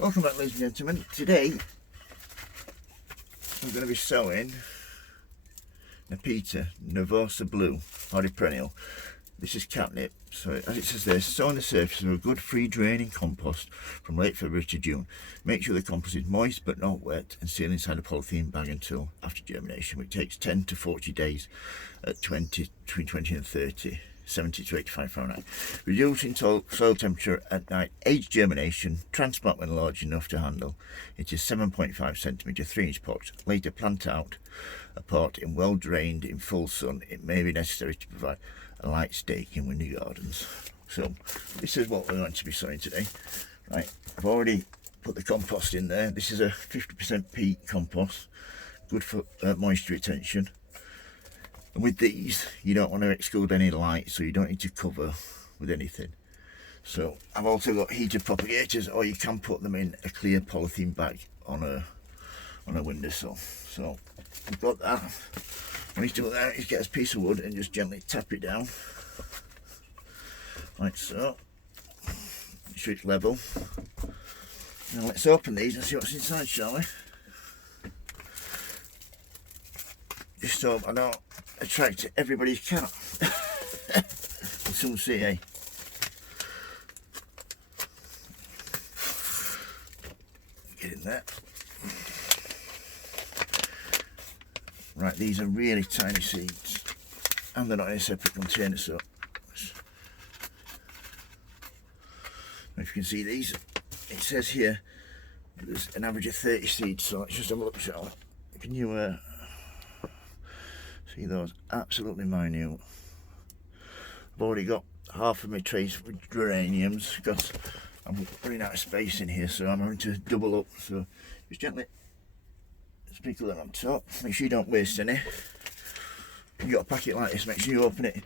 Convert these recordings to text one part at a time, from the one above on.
Welcome back, ladies and gentlemen. Today I'm going to be sowing Nepeta Nervosa Blue, hardy perennial. This is catnip, so as it says there, sow on the surface of a good free draining compost from late February to June. Make sure the compost is moist but not wet and seal inside a polythene bag until after germination, which takes 10 to 40 days at between 20 and 30. 70 to 85 Fahrenheit. Reducing soil temperature at night. Age germination. Transplant when large enough to handle. It is 7.5 centimetre 3-inch pots. Later plant out a pot in well drained in full sun. It may be necessary to provide a light stake in windy gardens. So this is what we're going to be sowing today. Right, I've already put the compost in there. This is a 50% peat compost, good for moisture retention. And with these, you don't want to exclude any light, so you don't need to cover with anything. So I've also got heated propagators, or you can put them in a clear polythene bag on a windowsill. So we've got that. What you do now is get a piece of wood and just gently tap it down, like so. Make sure it's level. Now let's open these and see what's inside, shall we? Just so I don't attract everybody's cat. Some say, eh? Get in there. Right, these are really tiny seeds, and they're not in a separate container, so if you can see these, it says here there's an average of 30 seeds, so let's just have a look, shall we? Can you see those? Absolutely minute. I've already got half of my trays with geraniums because I'm running out of space in here, so I'm having to double up. So just gently sprinkle them on top. Make sure you don't waste any. If you've got a packet like this, make sure you open it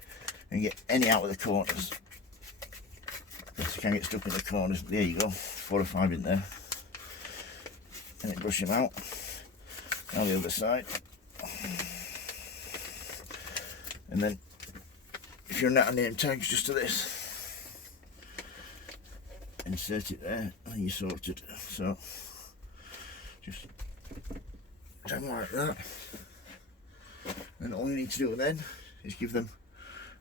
and get any out of the corners, because you can get stuck in the corners. There you go, 4 or 5 in there. And brush them out. Now the other side. And then if you're not on name tags, just to this, insert it there and you're sorted. So just something like that, and all you need to do then is give them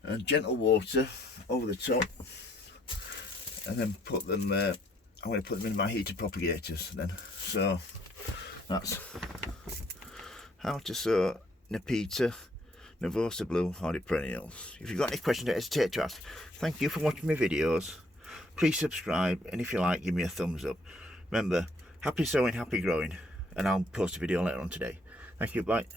a gentle water over the top, and then put them I'm going to put them in my heated propagators then. So that's how to sow Nepeta Nervosa Blue hardy perennials. If you've got any questions, don't hesitate to ask. Thank you for watching my videos. Please subscribe, and if you like, give me a thumbs up. Remember, happy sowing, happy growing, and I'll post a video later on today. Thank you, bye.